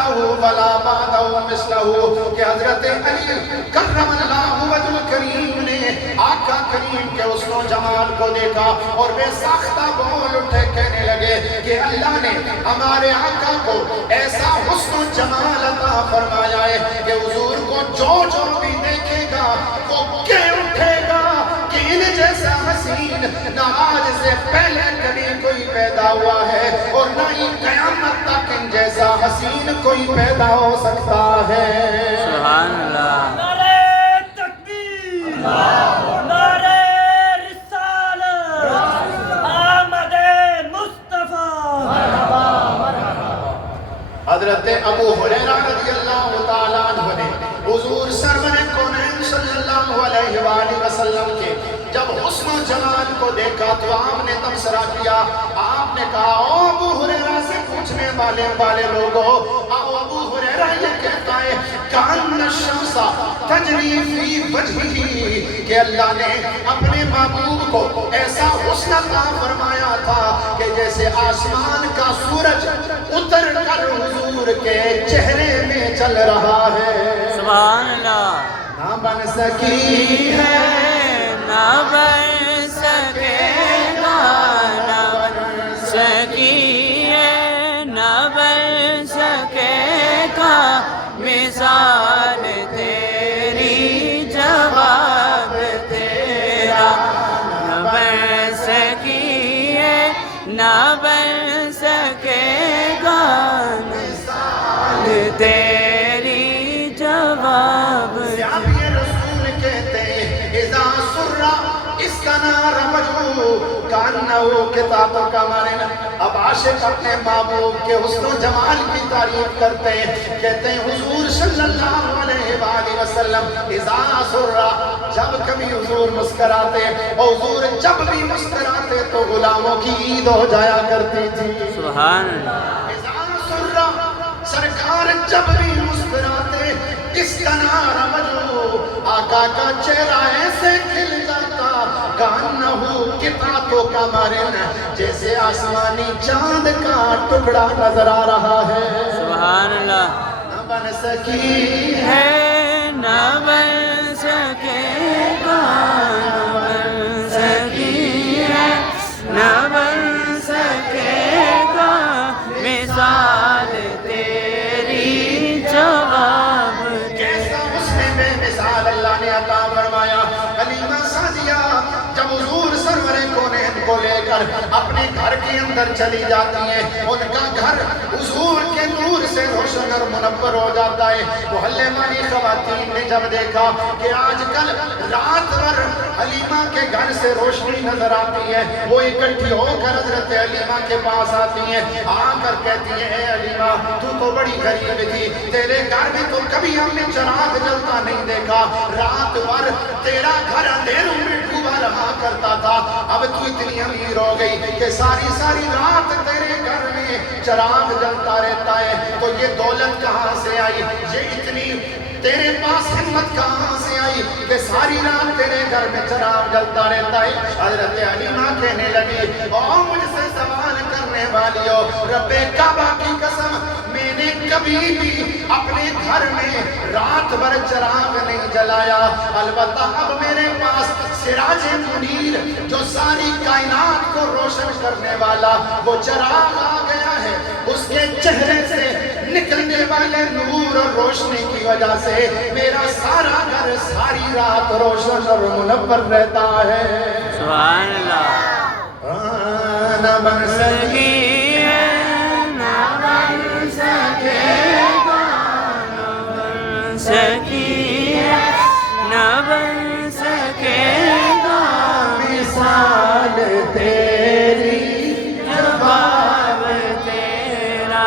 قبلہ ولا بعدہ مثلہ کہ حضرت علی کرم اللہ وجہ کریم نے آقا کریم کے حسن و جمال کو دیکھا اور بے ساختہ بول اٹھے کہنے لگے کہ اللہ نے ہمارے آقا کو ایسا حسن و جمال عطا فرمایا ہے کہ حضور کو جو بھی دیکھے گا وہ کہہ اٹھے گا کہ ان جیسا حسین نہ آج سے پہلے کبھی کوئی پیدا ہوا ہے اور نہ ہی قیامت تک ان جیسا حسین کوئی پیدا ہو سکتا ہے۔ سبحان اللہ۔ نعرہ تکبیر، نعرہ رسالت، آمد مصطفیٰ۔ حضرت ابو ہریرہ رضی اللہ تعالیٰ عنہ نے حضور سرور کونین صلی اللہ علیہ وآلہ وسلم کے جب حسن و جمال کو دیکھا تو آپ نے تبصرہ کیا، آپ نے کہا او ابو ہریرہ سے پوچھنے والے لوگوں، آؤ ابو ہریرہ یہ کہتا ہے کان الشمس تجری فی وجہہ کہ اللہ نے اپنے محبوب کو ایسا حسن عطا فرمایا تھا کہ جیسے آسمان کا سورج اتر کر حضور کے چہرے میں چل رہا ہے۔ سبحان اللہ۔ نہ بن سکی ہے نہ بن سکے گا، نہ بن سکی ہے، نہ بن سکے گا مثال تیری، جواب تیرا نہ بن سکی ہے، نہ بن سکے گا مثال تیری، جواب صحابی رسول کہتے ہیں اذا سرہ اس کا نعرہ وجہو کانہو کتاب کمرن۔ اب عاشق اپنے محبوب کے حسن و جمال کی تعریف کرتے ہیں، کہتے ہیں حضور صلی اللہ علیہ وآلہ وسلم اذا سرہ جب کبھی حضور مسکراتے اور حضور جب بھی مسکراتے تو غلاموں کی عید ہو جایا کرتی تھی۔ سبحان اللہ۔ اذا سرہ سرکار جب بھی مسکراتے اس کا نعرہ وجہو آقا کا چہرہ ایسے کھل جاتا کانہو قطعۃ قمرن جیسے آسمانی چاند کا ٹکڑا نظر آ رہا ہے۔ سبحان اللہ۔ نہ بن سکی ہے نہ بن سکے گا، نہ بن سکی ہے، نہ بن سکے گا مثال تیری، جواب کیسا حسن بے مثال اللہ نے عطا فرمایا۔ حلیمہ سعدیہ جب حضور سرور کونین کو لے کر اپنے گھر کے اندر چلی جاتی ہیں، ان کا گھر حضور کے نور سے روشن اور منور ہو جاتا ہے۔ محلے والی خواتین نے جب دیکھا کہ آج کل رات بھر حلیمہ کے گھر سے روشنی نظر آتی ہے، وہ اکٹھی ہو کر حضرت حلیمہ کے پاس آتی ہیں، آ کر کہتی ہیں اے حلیمہ تو بڑی غریب تھی، تیرے گھر میں تو کبھی ہم نے چراغ جلتا نہیں دیکھا، رات بھر تیرا گھر اندھیروں میں ڈوبا رہا کرتا تھا، اب تو اتنی امیر ہو گئی کہ ساری رات تیرے گھر میں چراغ جلتا رہتا ہے، تو یہ دولت کہاں سے آئی، یہ اتنی تیرے پاس ہمت کہاں سے آئی کہ ساری رات تیرے گھر میں چراغ جلتا رہتا ہے؟ حضرت حلیمہ کہنے لگی او مجھ سے سوال کرنے والیو، رب کعبہ کی قسم میں نے کبھی بھی اپنے گھر میں رات بھر چراغ نہیں جلایا، البتہ اب میرے پاس سراج منیر جو ساری کائنات کو روشن کرنے والا وہ چراغ آ گیا ہے، اس کے چہرے سے نکلنے والے نور اور روشنی کی وجہ سے میرا سارا گھر ساری رات روشن اور منور رہتا ہے۔ سبحان اللہ۔ نہ بن سکی ہے نہ بن سکے گا، نہ بن سکی